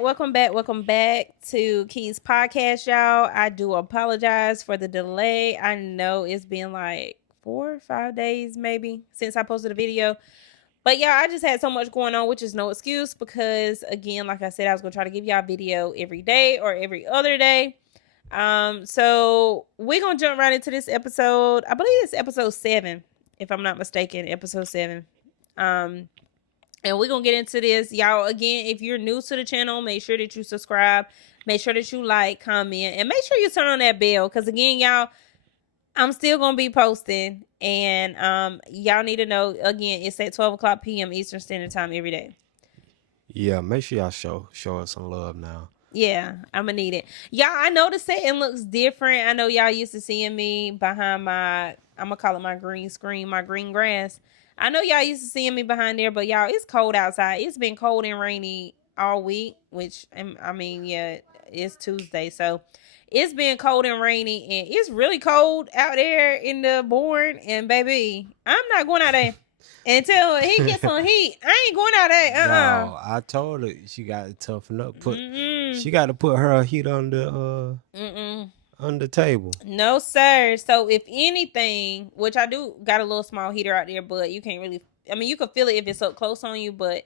Welcome back to Key's podcast, y'all. I do apologize for the delay. I know it's been like 4 or 5 days maybe since I posted a video. But yeah, I just had so much going on, which is no excuse because again, like I said, I was gonna try to give y'all a video every day or every other day. So we're gonna jump right into this episode. I believe it's episode 7, if I'm not mistaken, episode 7. And we're gonna get into this, y'all. Again, if you're new to the channel, make sure that you subscribe, make sure that you like, comment, and make sure you turn on that bell. Cause again, y'all, I'm still gonna be posting, and y'all need to know again, it's at 12 o'clock p.m. Eastern Standard Time every day. Yeah, make sure y'all show us some love now. Yeah, I'm gonna need it. Y'all, I know the setting looks different. I know y'all used to seeing me behind my, I'm gonna call it my green screen, my green grass. I know y'all used to seeing me behind there, but y'all, it's cold outside. It's been cold and rainy all week, which I mean, yeah, it's Tuesday, so it's been cold and rainy, and it's really cold out there in the Bourne. And baby, I'm not going out there until he gets some heat. I ain't going out there. No, I told her she got to toughen up. She got to put her heat on the table. No, sir. So if anything, which I do got a little small heater out there, but you can't really, I mean, you can feel it if it's up close on you, but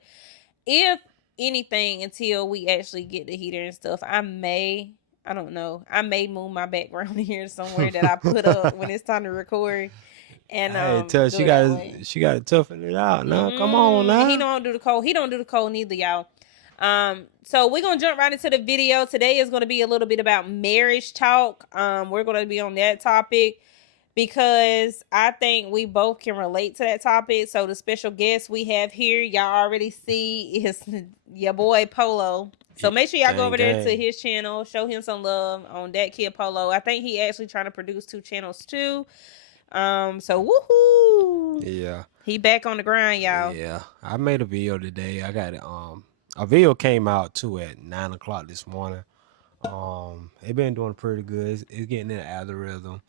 if anything, until we actually get the heater and stuff, I may move my background here somewhere that I put up when it's time to record. And tell she got to toughen it out. Now, come on now. He don't do the cold. He don't do the cold neither, y'all. So we're gonna jump right into the video. Today is gonna be a little bit about marriage talk. We're gonna be on that topic because I think we both can relate to that topic. So the special guest we have here, y'all already see, is your boy Polo. So make sure y'all go over there to his channel, show him some love on that kid Polo. I think he actually trying to produce 2 channels too. So woohoo! Yeah, he back on the grind, y'all. Yeah, I made a video today. I got it. A video came out too at 9 o'clock this morning. It been doing pretty good. It's getting in the algorithm,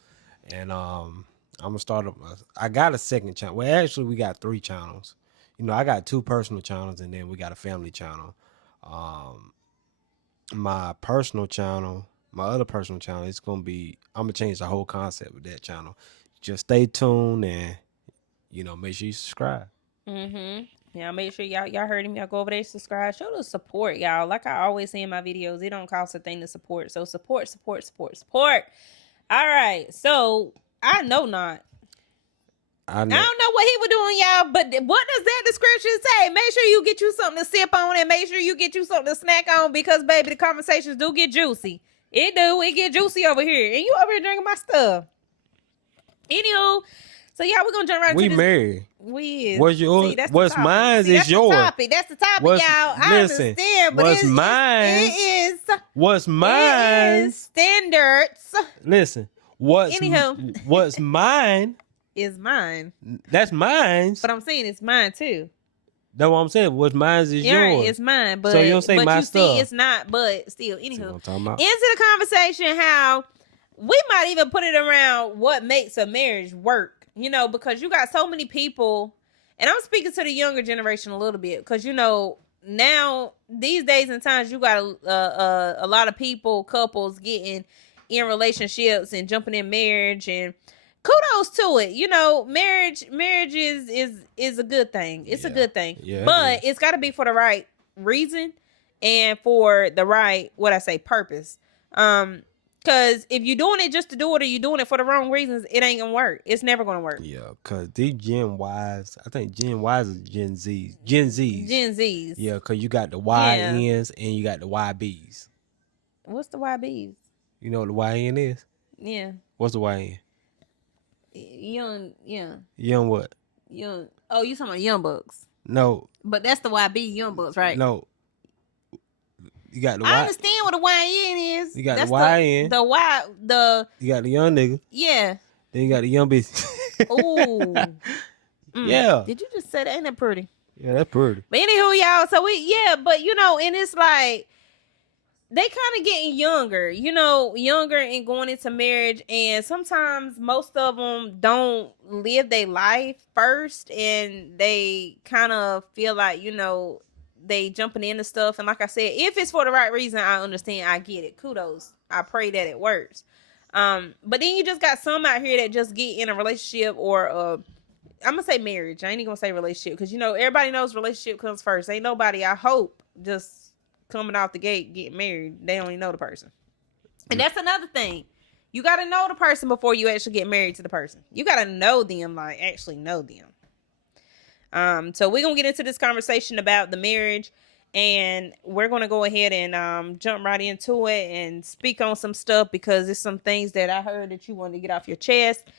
and I'm gonna start up. I got a second channel. Well, actually, we got 3 channels. You know, I got 2 personal channels, and then we got a family channel. My personal channel, my other personal channel, it's gonna be. I'm gonna change the whole concept of that channel. Just stay tuned and make sure you subscribe. Yeah, make sure y'all heard him. Y'all go over there, subscribe, show the support, y'all. Like I always say in my videos, it don't cost a thing to support. So support. All right, so I know not. I don't know what he was doing, y'all, but what does that description say? Make sure you get you something to sip on, and make sure you get you something to snack on, because baby, the conversations do get juicy. It get juicy over here, and you over here drinking my stuff. Anywho, so yeah, we're gonna jump right into this. We married. We is. What's yours? What's mine is yours. That's the topic, y'all. I understand, but what's mine? What's mine? Standards. Listen, what's mine is mine. That's mine. But I'm saying it's mine too. That's what I'm saying. What's mine is yours. It's mine, but so you don't say my stuff. See, it's not. But still, anywho, into the conversation, how we might even put it around what makes a marriage work. Because you got so many people, and I'm speaking to the younger generation a little bit, because now these days and times you got a lot of people, couples getting in relationships and jumping in marriage, and kudos to it. Marriage is a good thing. It's a good thing, but it's got to be for the right reason and for the right purpose. Because if you're doing it just to do it, or you're doing it for the wrong reasons, it ain't gonna work. It's never gonna work. Yeah, because these Gen Ys, I think Gen Ys is Gen Zs. Gen Zs. Yeah, because you got the YNs and you got the YBs. What's the YBs? You know what the YN is? Yeah. What's the YN? Young. Young what? Young. Oh, you talking about Young Bucks? No. But that's the YB, Young Bucks, right? No. You got the I understand what a YN is. You got the YN. You got the young nigga. Yeah. Then you got the young bitch. Ooh. Yeah. Did you just say that? Ain't that pretty? Yeah, that's pretty. But anywho, y'all, so but and it's like they kind of getting younger, and going into marriage, and sometimes most of them don't live their life first, and they kind of feel like, they jumping into stuff. And like I said, if it's for the right reason, I understand. I get it. Kudos. I pray that it works. But then you just got some out here that just get in a relationship or I'm gonna say marriage. I ain't even gonna say relationship because everybody knows relationship comes first. Ain't nobody, I hope, just coming off the gate getting married. They only know the person, and that's another thing. You gotta know the person before you actually get married to the person. You gotta know them, like actually know them. So we're gonna get into this conversation about the marriage, and we're gonna go ahead and jump right into it and speak on some stuff because there's some things that I heard that you wanted to get off your chest.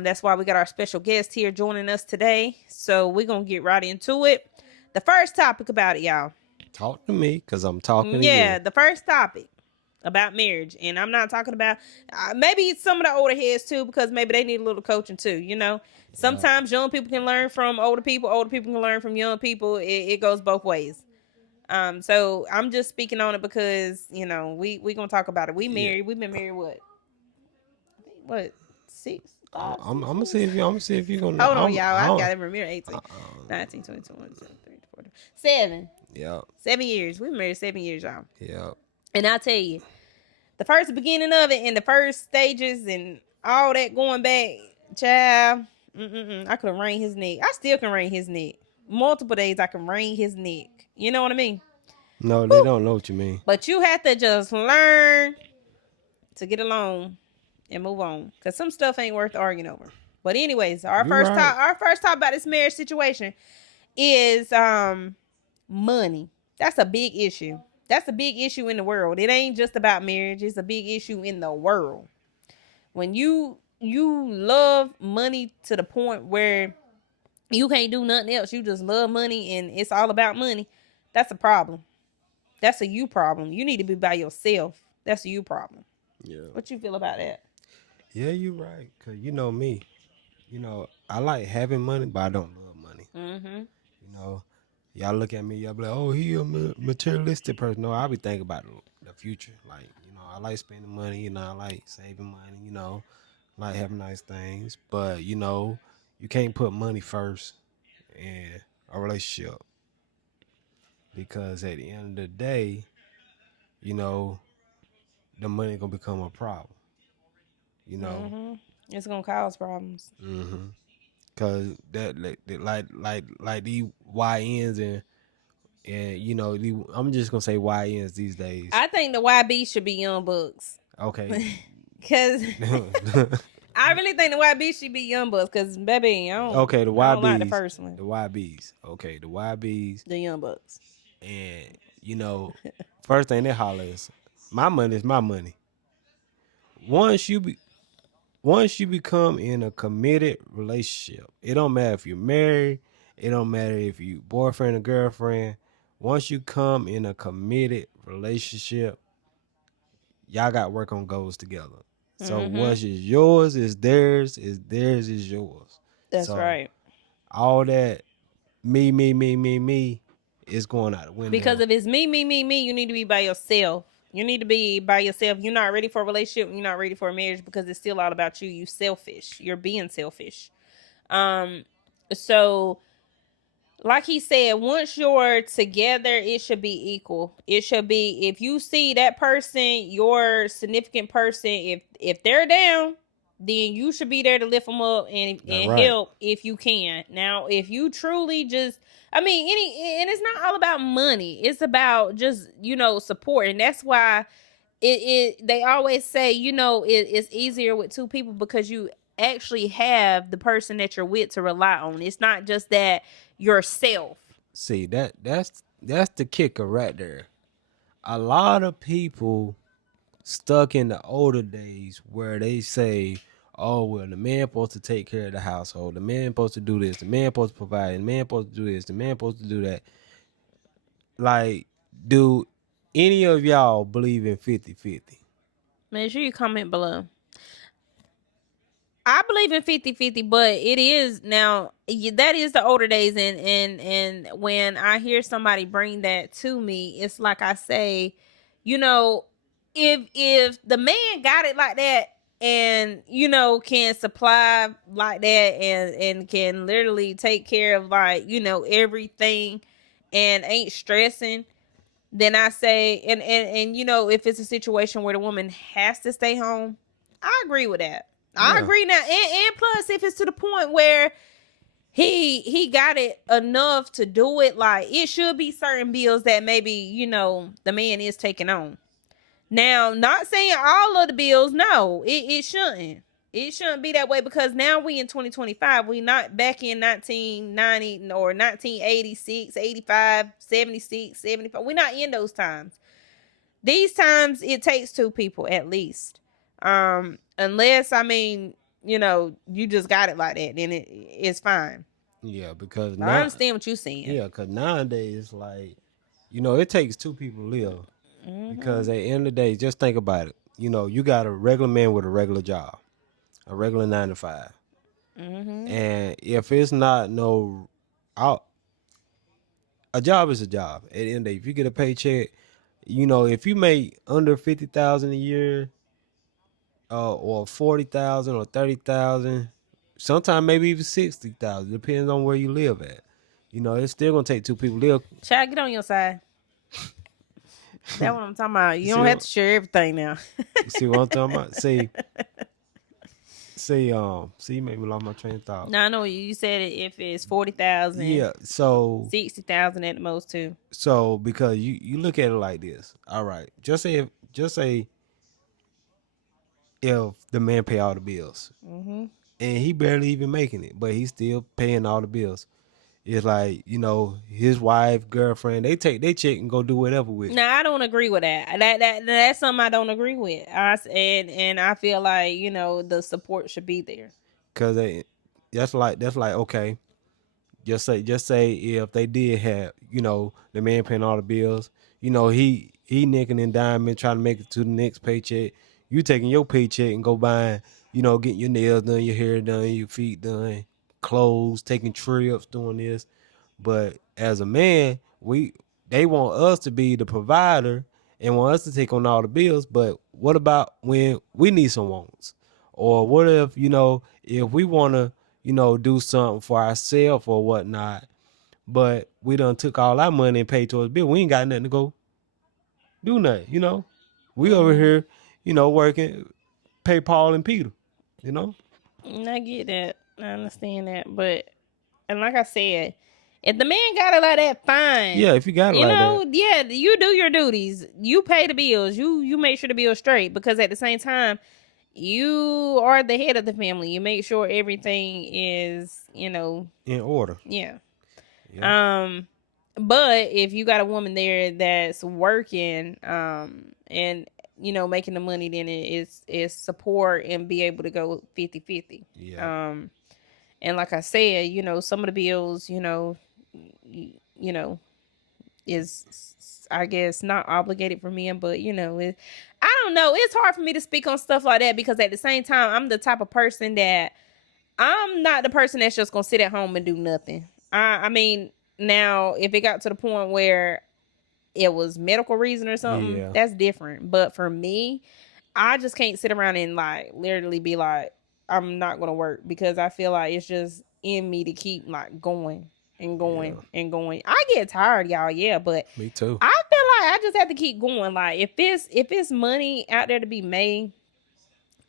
That's why we got our special guest here joining us today. So we're going to get right into it. The first topic about it, y'all. Talk to me because I'm talking to Yeah, you. the first topic about marriage. And I'm not talking about maybe some of the older heads too, because maybe they need a little coaching too. Sometimes young people can learn from older people can learn from young people. It goes both ways. So I'm just speaking on it because, we going to talk about it. We married. We've been married what, 6? I'm gonna see if you're gonna. Hold on, y'all. I got it from here. 18, 19, 20, 21, 22, 23, 24, 7. Yeah. 7 years. We married 7 years, y'all. Yeah. And I'll tell you, the first beginning of it and the first stages and all that going back, child, I could have wring his neck. I still can wring his neck. Multiple days I can wring his neck. You know what I mean? No, they don't know what you mean. But you have to just learn to get along and move on, because some stuff ain't worth arguing over. But anyways, our first talk about this marriage situation is money. That's a big issue. That's a big issue in the world. It ain't just about marriage. It's a big issue in the world. When you love money to the point where you can't do nothing else, you just love money and it's all about money, that's a problem. That's a you problem. You need to be by yourself. That's a you problem. Yeah. What you feel about that? Yeah, you're right. Cause you know me. I like having money, but I don't love money. Y'all look at me, y'all be like, oh, he a materialistic person. No, I be thinking about the future. Like, I like spending money. I like saving money. Like having nice things. But you can't put money first in a relationship, because at the end of the day, the money gonna become a problem. It's gonna cause problems. Cause that like these YNs and I'm just gonna say YNs these days. I think the YB should be Young Bucks. Okay. Cause I really think the YB should be Young Bucks. Cause baby, I don't. Okay, the YBs. I don't like the first one. The YBs. Okay, the YBs. The Young Bucks. And first thing they holler is, my money is my money. Once you become in a committed relationship, it don't matter if you're married, it don't matter if you boyfriend or girlfriend. Once you come in a committed relationship, y'all got to work on goals together. So what's yours is theirs, is theirs is yours. That's right. All that me is going out the window. Because if it's me, you need to be by yourself. You need to be by yourself. You're not ready for a relationship. You're not ready for a marriage because it's still all about you. You selfish. You're being selfish. So like he said, once you're together, it should be equal. It should be, if you see that person, your significant person, if they're down, then you should be there to lift them up and help if you can. Now, if you truly just, and it's not all about money. It's about just, support. And that's why they always say, it's easier with two people because you actually have the person that you're with to rely on. It's not just that yourself. See, that's the kicker right there. A lot of people stuck in the older days where they say, oh, well, the man supposed to take care of the household, the man supposed to do this, the man supposed to provide, the man supposed to do this, the man supposed to do that. Like, do any of y'all believe in 50-50? Make sure you comment below. I believe in 50-50, but it is now, that is the older days. And when I hear somebody bring that to me, it's like I say, if the man got it like that and, can supply like that and can literally take care of everything and ain't stressing, then I say, and you know, if it's a situation where the woman has to stay home, I agree with that. I Yeah. agree now. And plus, if it's to the point where he got it enough to do it, like it should be certain bills that maybe, you know, the man is taking on. Now, not saying all of the bills, no, it shouldn't. It shouldn't be that way because now we in 2025. We not back in 1990 or 1986, 85, 76, 75. We're not in those times. These times it takes two people at least. Unless, I mean, you know, you just got it like that, then it's fine. Yeah, because I now, understand what you're saying. yeah, because nowadays, like, you know, it takes two people to live. Because at the end of the day, just think about it. You know, you got a regular man with a regular job, a regular 9 to 5. And if it's not no out, a job is a job. At the end of the day, if you get a paycheck, you know, if you make under 50,000 a year, or 40,000 or 30,000, sometimes maybe even 60,000, depends on where you live at. You know, it's still gonna take two people to live. Child, get on your side. That's what I'm talking about. You See don't what- have to share everything now. You see what I'm talking about? See, you made me lost my train of thought. No, I know you said it if it's 40,000, Yeah, so 60,000 at the most too. because you look at it like this. All right, just say if the man pay all the bills, and he barely even making it, but he's still paying all the bills. It's like, you know, his wife, girlfriend, they take their check and go do whatever with it. No, I don't agree with that. That's something I don't agree with. And I feel like, you know, the support should be there. Cause that's like okay, just say if they did have, you know, the man paying all the bills, you know, he nicking and diming trying to make it to the next paycheck. You taking your paycheck and go buying, you know, getting your nails done, your hair done, your feet done, clothes, taking trips, doing this. But as a man, they want us to be the provider and want us to take on all the bills. But what about when we need some wants? Or what if, you know, if we want to, you know, do something for ourselves or whatnot, but we done took all our money and paid towards bill. We ain't got nothing to go do nothing, you know. We over here, you know, working, pay Paul and Peter, you know. And I get that. I understand that. But, and like I said, if the man got it like that, fine. Yeah, if you got it you like know, that. yeah, you do your duties. You pay the bills. You make sure the bill's straight because at the same time, you are the head of the family. You make sure everything is, you know, In order. yeah. Yeah. But if you got a woman there that's working, and you know, making the money, then it's support and be able to go 50-50. Yeah. And like I said, you know, some of the bills, you know, you know, is, I guess, not obligated for men, but you know, I don't know. It's hard for me to speak on stuff like that because at the same time, I'm the type of person that I'm not the person that's just gonna sit at home and do nothing. I mean, now if it got to the point where it was medical reason or something, Yeah. that's different. But for me, I just can't sit around and like literally be like, I'm not gonna work because I feel like it's just in me to keep like going and going and going. I get tired, y'all, yeah, but Me too. I feel like I just have to keep going. Like if it's money out there to be made,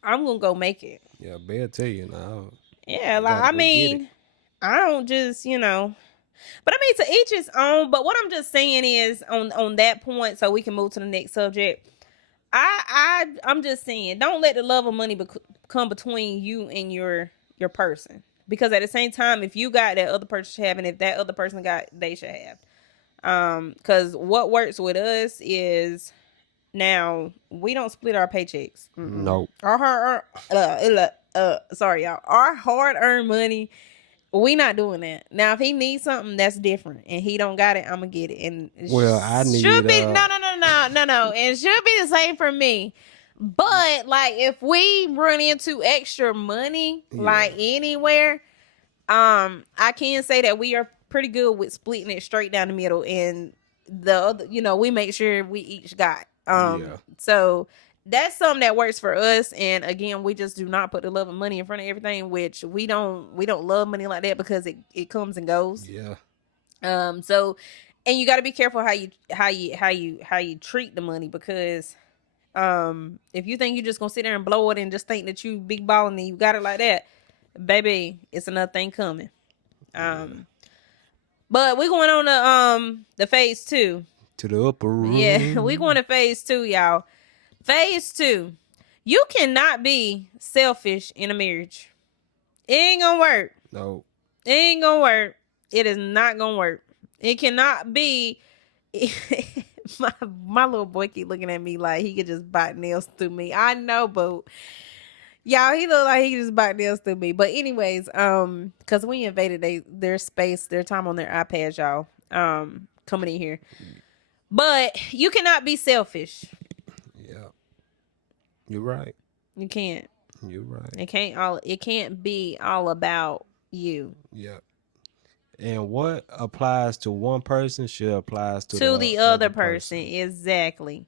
I'm gonna go make it. Yeah, Bear tell you now. Yeah, You like gotta I go get mean, I don't just, you know, but I mean to each his own. But what I'm just saying is on that point, so we can move to the next subject. I'm just saying, don't let the love of money come between you and your person, because at the same time, if you got that other person should have, and if that other person got, they should have. Because what works with us is now we don't split our paychecks. Nope. Sorry, y'all. Our hard earned money, we not doing that. Now, if he needs something, that's different, and he don't got it, I'm gonna get it. And Well, I need should be no. It should be the same for me. But like, if we run into extra money, like anywhere, I can say that we are pretty good with splitting it straight down the middle, and the other, you know, we make sure we each got. So that's something that works for us. And again, we just do not put the love of money in front of everything, which we don't love money like that because it comes and goes. Yeah. So And you got to be careful how you treat the money, because if you think you're just gonna sit there and blow it and just think that you big balling and you got it like that, baby, it's another thing coming. But we're going on the phase 2. To the upper room. Yeah, we going to phase 2, y'all. Phase 2. You cannot be selfish in a marriage. It ain't gonna work. No. It ain't gonna work. It is not gonna work. It cannot be. My little boy keep looking at me like he could just bite nails through me. I know, but y'all, he look like he just bite nails through me. But anyways, because we invaded their space, their time on their iPads, y'all. Coming in here. But you cannot be selfish. Yeah. You're right. You can't. You're right. It can't be all about you. Yeah. And what applies to one person should apply to the other person. Exactly.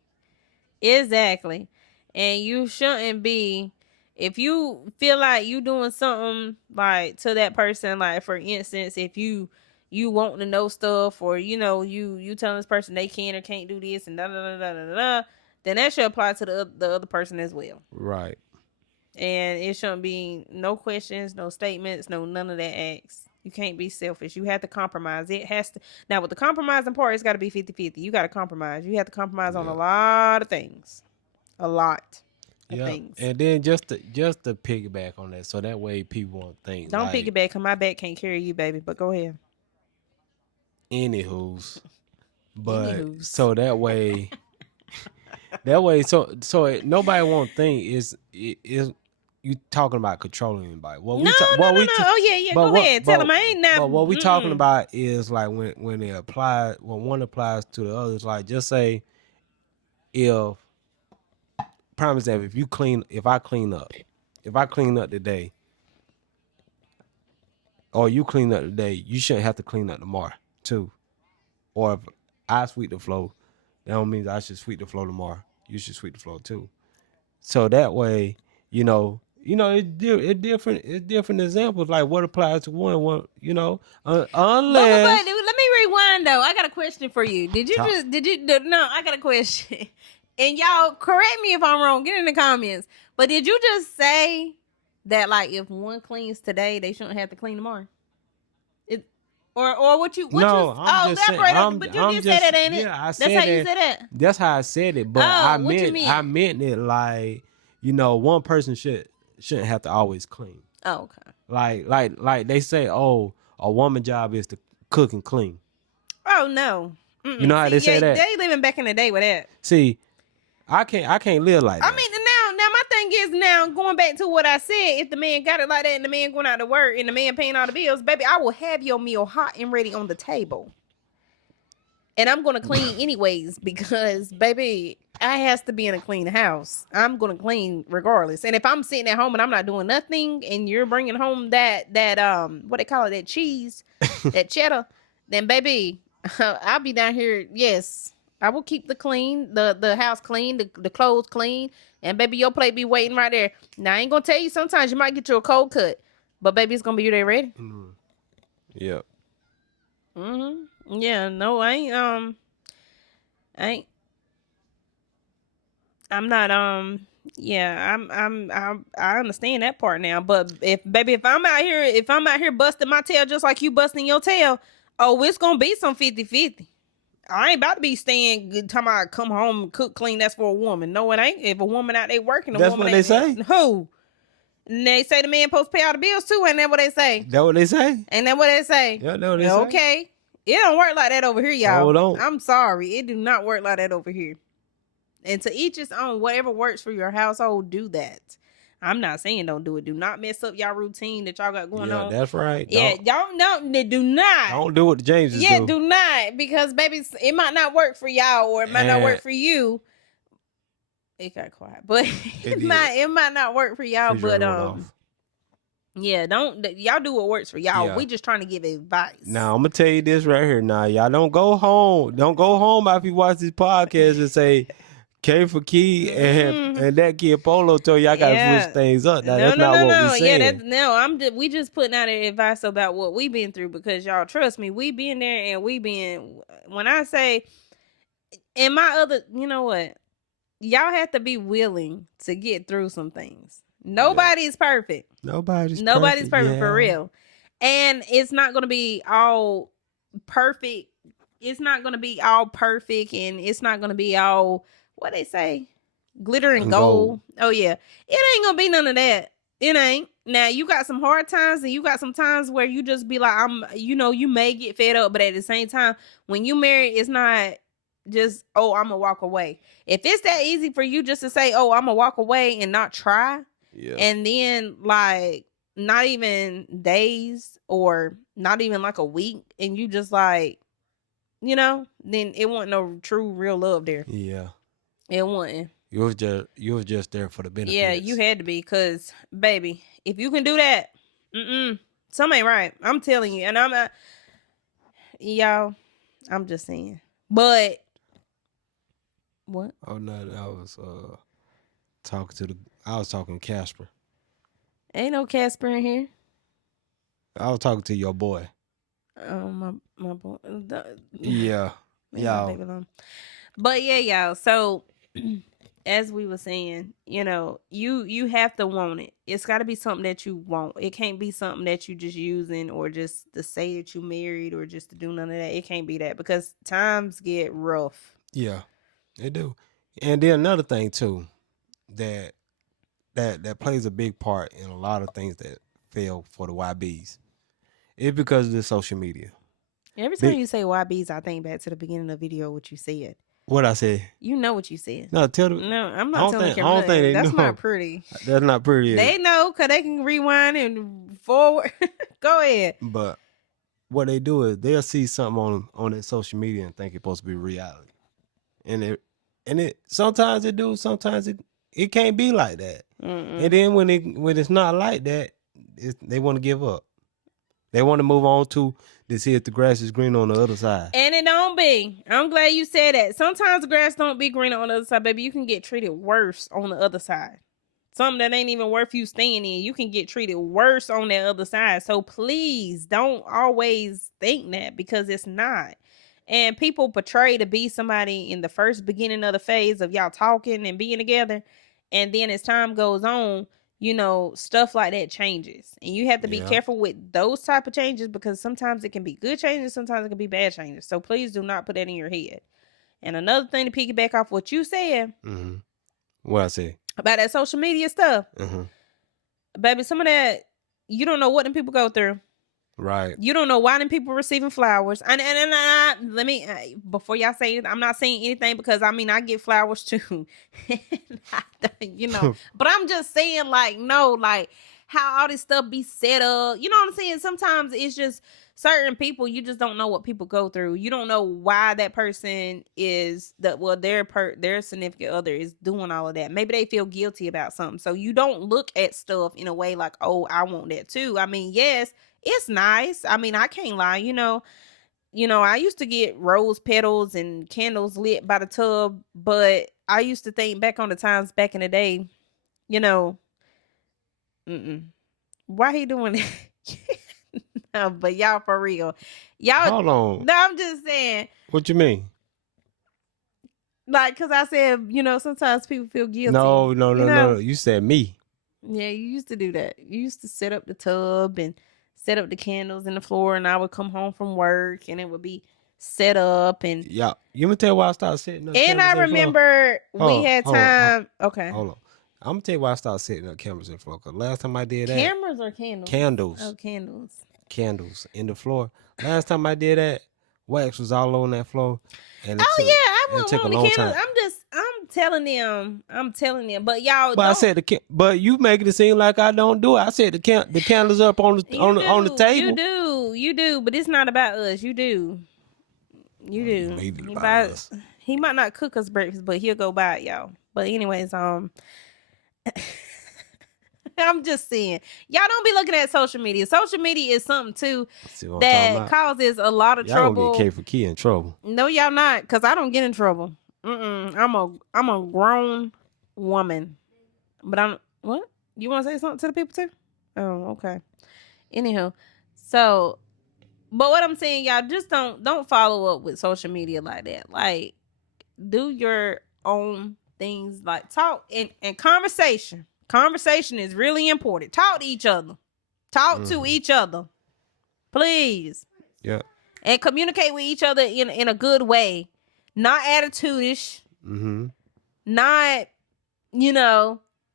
And you shouldn't be, if you feel like you doing something like to that person, like for instance, if you want to know stuff, or you telling this person they can or can't do this and da da da da da da, then that should apply to the other person as well. Right. And it shouldn't be no questions, no statements, no none of that acts. You can't be selfish. You have to compromise. It has to. Now, with the compromising part, it's got to be 50-50. You got to compromise. You have to compromise on a lot of things. A lot of things. And then just to piggyback on that, so that way people won't think. Don't piggyback, because my back can't carry you, baby. But go ahead. Anywho's. But so that way, so nobody won't think is you talking about controlling anybody. No. Oh yeah. Go ahead. Tell them I ain't now. But what we talking about is like when one applies to the others. Like just say, prime example, if I clean up today, or you clean up today, you shouldn't have to clean up tomorrow too. Or if I sweep the floor, that don't mean I should sweep the floor tomorrow. You should sweep the floor too. So that way, it's different. It's different examples. Like what applies to one, unless. But let me rewind though. I got a question for you. No, I got a question. And y'all correct me if I'm wrong. Get in the comments. But did you just say that like if one cleans today, they shouldn't have to clean tomorrow? Or what you? No, I'm just saying. But you just said that, ain't it? Yeah, I That's said how you said that. That's how I said it. But I meant it like one person shouldn't have to always clean. Oh, okay. Like they say, oh, a woman's job is to cook and clean. Oh no. Mm-mm. You know how they say that? They living back in the day with that. See, I can't live like that. I mean, now my thing is now going back to what I said. If the man got it like that and the man going out to work and the man paying all the bills, baby, I will have your meal hot and ready on the table. And I'm going to clean anyways because, baby, I has to be in a clean house. I'm going to clean regardless. And if I'm sitting at home and I'm not doing nothing and you're bringing home that what they call it, that cheese, that cheddar, then, baby, I'll be down here. Yes, I will keep the house clean, the clothes clean. And, baby, your plate be waiting right there. Now, I ain't going to tell you, sometimes you might get you a cold cut. But, baby, it's going to be there ready. Mm-hmm. Yep. Mm-hmm. Yeah, no, I'm not, I understand that part now. But if I'm out here busting my tail just like you busting your tail, oh, it's going to be some 50-50. I ain't about to be staying talking about come home, cook, clean. That's for a woman. No, it ain't. If a woman out there working, that's what they say. Who? And they say the man supposed to pay all the bills too. Ain't that what they say? That what they say? Ain't that what they say? Yeah, that what they say. Okay. It don't work like that over here, y'all. Hold on. I'm sorry. It do not work like that over here. And to each his own, whatever works for your household, do that. I'm not saying don't do it. Do not mess up y'all routine that y'all got going on. Yeah, that's right. Yeah, y'all know, do not. Don't do what the Jameses do. Yeah, do not. Because, baby, it might not work for y'all or it might not work for you. It got quiet. But it might not work for y'all. But, yeah, y'all do what works for y'all. We just trying to give advice. Now, I'm going to tell you this right here. Now, y'all don't go home. Don't go home after you watch this podcast and say, K for Key Mm. and that kid Polo told you I gotta Yeah. switch things up. Now No, that's no, not no, what we no. Yeah, saying. we just putting out advice about what we been through because y'all trust me, we been there and when I say and my other, you know what? Y'all have to be willing to get through some things. Nobody's perfect. Nobody's Nobody's perfect for yeah. real. And it's not going to be all perfect. It's not going to be all perfect and it's not going to be all what they say, glitter and And gold. Oh yeah. It ain't going to be none of that. It ain't. Now you got some hard times and you got some times where you just be like you may get fed up, but at the same time when you marry it's not just I'm going to walk away. If it's that easy for you just to say, "Oh, I'm going to walk away and not try." Yeah. And then like not even days or not even like a week and you just like then it wasn't no true real love there. Yeah. It wasn't. You was just there for the benefits. Yeah, you had to be because baby, if you can do that, something ain't right. I'm telling you. And I'm not y'all, I'm just saying. But what? Oh no, I was talking to Casper. Ain't no Casper in here. I was talking to your boy. Oh my boy. Yeah. Yeah. But yeah, y'all. So as we were saying, you have to want it. It's got to be something that you want. It can't be something that you just using or just to say that you married or just to do none of that. It can't be that because times get rough. Yeah, they do. And then another thing too, that plays a big part in a lot of things that fail for the YBs. It's because of the social media. Every time you say YBs, I think back to the beginning of the video, what you said. What I said? You know what you said. No, tell them. No, I'm not telling the I don't think they That's know. not pretty. That's not pretty. They know because they can rewind and forward. Go ahead. But what they do is they'll see something on their social media and think it's supposed to be reality. And it sometimes it do, sometimes it can't be like that. And then when it's not like that, they want to give up. They want to move on to see if the grass is green on the other side. And it don't be. I'm glad you said that. Sometimes the grass don't be green on the other side, baby. You can get treated worse on the other side. Something that ain't even worth you staying in. You can get treated worse on that other side. So please don't always think that because it's not. And people portray to be somebody in the first beginning of the phase of y'all talking and being together. And then as time goes on, stuff like that changes. And you have to be careful with those type of changes because sometimes it can be good changes, sometimes it can be bad changes. So please do not put that in your head. And another thing to piggyback off what you said. What I say? About that social media stuff. Baby, some of that, you don't know what them people go through. Right. You don't know why them people receiving flowers. And let me, before y'all say anything, I'm not saying anything because I get flowers too. But I'm just saying how all this stuff be set up. You know what I'm saying? Sometimes it's just certain people, you just don't know what people go through. You don't know why that person is their significant other is doing all of that. Maybe they feel guilty about something. So you don't look at stuff in a way like, oh, I want that too. Yes, it's nice. I can't lie. I used to get rose petals and candles lit by the tub, but I used to think back on the times back in the day, why he doing that? No, but y'all for real. Y'all hold on. No, I'm just saying. What you mean? Like, cause I said, sometimes people feel guilty. No. You said me. Yeah, you used to do that. You used to set up the tub and set up the candles in the floor, and I would come home from work and it would be set up and yeah. You gonna tell why I started setting up. And I remember we had time. Okay. Hold on. I'm gonna tell you why I started setting up cameras in the floor. Cause last time I did that. Cameras or candles? Candles. Oh, candles. Candles in the floor. Last time I did that, wax was all on that floor. And I wouldn't want the candles. I'm telling them. But y'all. But I said but you making it seem like I don't do it. I said the candles up on the table. You do. But it's not about us. You do. He might not cook us breakfast, but he'll go buy it, y'all. But anyways, I'm just saying, y'all don't be looking at social media. Social media is something too that causes a lot of trouble. Y'all gonna get K for Key in trouble. No, y'all not, because I don't get in trouble. I'm a grown woman, but I'm what? You want to say something to the people too? Oh, okay. Anyhow, so, but what I'm saying, y'all, just don't follow up with social media like that. Like, do your own things. Like, talk and conversation. Conversation is really important. Talk to each other. Talk to each other, please. Yeah. And communicate with each other in a good way, not attitude-ish, not,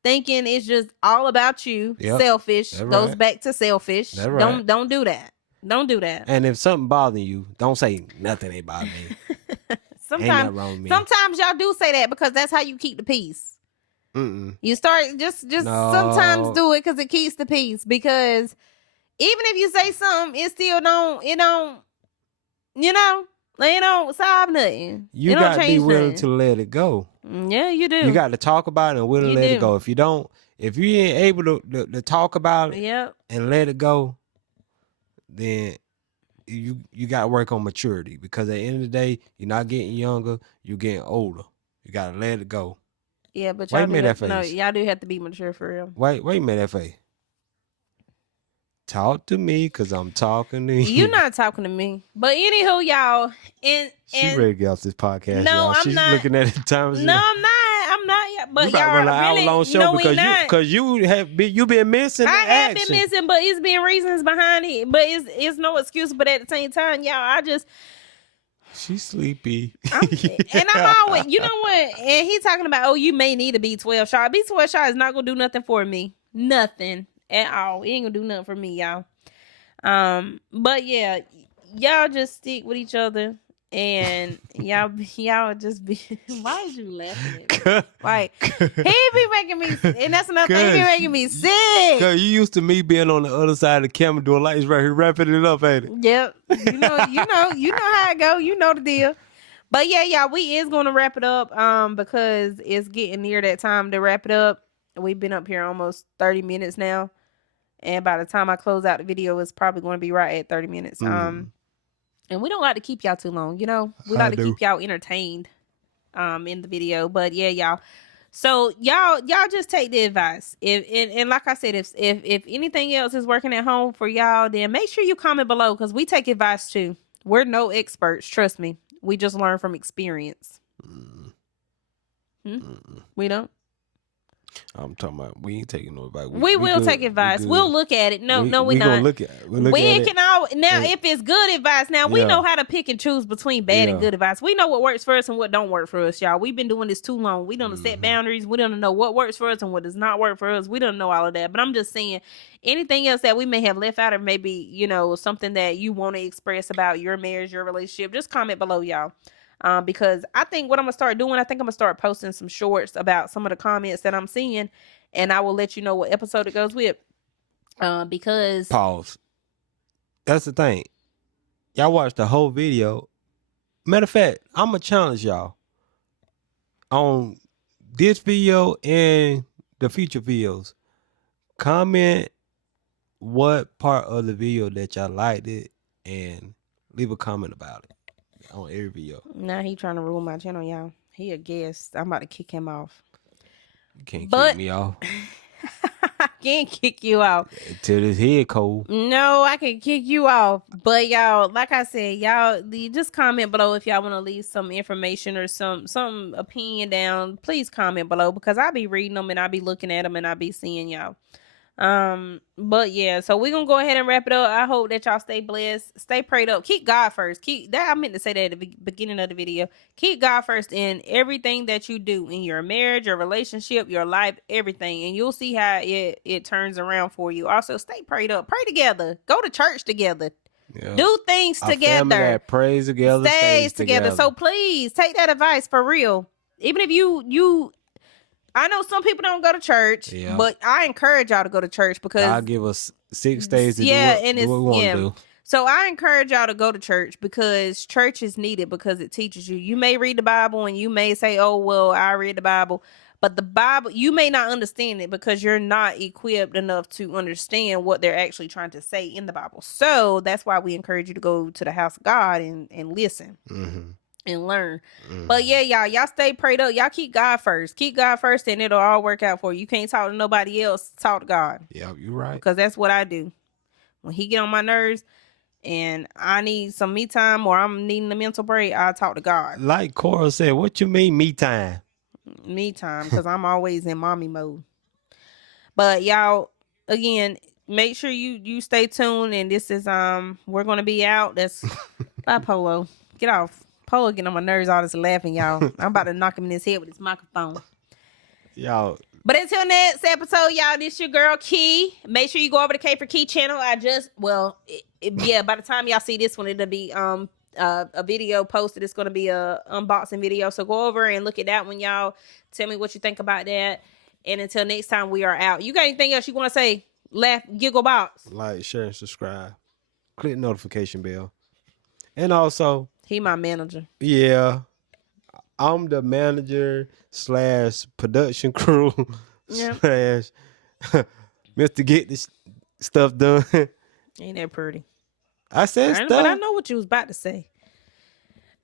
thinking it's just all about you. Yep. Selfish. That's Goes right. back to selfish. That's right. Don't do that. Don't do that. And if something bothering you, don't say nothing ain't bothering me. Ain't nothing wrong with me. Sometimes y'all do say that because that's how you keep the peace. You start just No. sometimes do it because it keeps the peace. Because even if you say something, it still don't solve nothing. You got to be willing to let it go. Yeah, you do. You got to talk about it and willing to let it go. If you ain't able to talk about it and let it go, then you got to work on maturity. Because at the end of the day, you're not getting younger, you're getting older. You got to let it go. Yeah, but y'all do have to be mature for real. Wait a minute, F.A. Talk to me, because I'm talking to you. You're not talking to me. But anywho, y'all, and she ready to get off this podcast. No, y'all. She's looking at the time. No, I'm not yet. But y'all run an hour-long show because you been missing. I have been missing, but it's been reasons behind it. But it's no excuse. But at the same time, y'all, she's sleepy. And I'm always, you know what? And he talking about, you may need a B12 shot. B12 shot is not gonna do nothing for me. Nothing at all. It ain't gonna do nothing for me, y'all. But yeah, y'all just stick with each other, and y'all just be. Why is you laughing at me? Like, he be making me, and that's another thing. He be making me sick. Cause you used to me being on the other side of the camera doing lights right here, wrapping it up, ain't it? Yep. You know how it go. You know the deal. But yeah, y'all, we is gonna wrap it up. Because it's getting near that time to wrap it up. We've been up here almost 30 minutes now. And by the time I close out the video, it's probably going to be right at 30 minutes. And we don't like to keep y'all too long, We like to keep y'all entertained in the video. But yeah, y'all. So y'all just take the advice. And like I said, if anything else is working at home for y'all, then make sure you comment below, because we take advice too. We're no experts, trust me. We just learn from experience. We don't. I'm talking about we ain't taking no advice. We will take advice. We'll look at it. No, we're not. Gonna look at it. If it's good advice, now we know how to pick and choose between bad and good advice. We know what works for us and what don't work for us, y'all. We've been doing this too long. We don't set boundaries. We don't know what works for us and what does not work for us. We don't know all of that. But I'm just saying, anything else that we may have left out, or maybe, something that you want to express about your marriage, your relationship, just comment below, y'all. Because I think what I'm going to start doing, I'm going to start posting some shorts about some of the comments that I'm seeing, and I will let you know what episode it goes with. Because... Pause. That's the thing. Y'all watch the whole video. Matter of fact, I'm going to challenge y'all on this video and the future videos. Comment what part of the video that y'all liked it and leave a comment about it. On every video. Now he trying to rule my channel, y'all. He a guest. I'm about to kick him off. You can't kick me off. I can't kick you off. Till his head cold. No, I can kick you off. But y'all, like I said, y'all just comment below if y'all want to leave some information or some opinion down. Please comment below, because I'll be reading them and I'll be looking at them and I'll be seeing y'all. But yeah, so we're gonna go ahead and wrap it up. I hope that y'all stay blessed, stay prayed up, keep God first. I meant to say that at the beginning of the video. Keep God first in everything that you do, in your marriage, your relationship, your life, everything, and you'll see how it turns around for you. Also, stay prayed up, pray together, go to church together, do things together. Family that prays together, stays together. So please take that advice for real. Even if you I know some people don't go to church, but I encourage y'all to go to church, because God give us 6 days to do what we want to do. So I encourage y'all to go to church, because church is needed, because it teaches you. You may read the Bible and you may say, oh, well, I read the Bible. But the Bible, you may not understand it because you're not equipped enough to understand what they're actually trying to say in the Bible. So that's why we encourage you to go to the house of God and listen. and learn. But yeah, y'all stay prayed up. Y'all keep God first. Keep God first, and it'll all work out for you. You can't talk to nobody else. Talk to God, Yeah, you're right. because that's what I do. When he get on my nerves and I need some me time or I'm needing a mental break, I talk to God. Like Cora said, what you mean me time? Me time, because I'm always in mommy mode. But y'all, again, make sure you stay tuned. And this is we're gonna be out. That's bye, Polo. Get off. Polo getting on my nerves. All this laughing, y'all. I'm about to knock him in his head with this microphone. Y'all, But until next episode, y'all, this your girl Key. Make sure you go over to K for Key channel. By the time y'all see this one, it'll be a video posted. It's gonna be a unboxing video. So go over and look at that one, y'all. Tell me what you think about that. And until next time, we are out. You got anything else you want to say? Laugh, giggle box. like, share, and subscribe. Click the notification bell. And also, He my manager. yeah, I'm the manager / production crew Yep. / Mr. Get This Stuff Done. Ain't that pretty? I said But I stuff. know what you was about to say.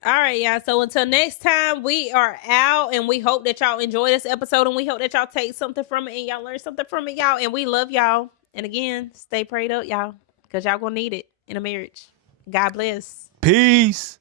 All right, y'all. So until next time, we are out, and we hope that y'all enjoy this episode, and we hope that y'all take something from it and y'all learn something from it, y'all. And we love y'all. And again, stay prayed up, y'all, because y'all gonna need it in a marriage. God bless. Peace.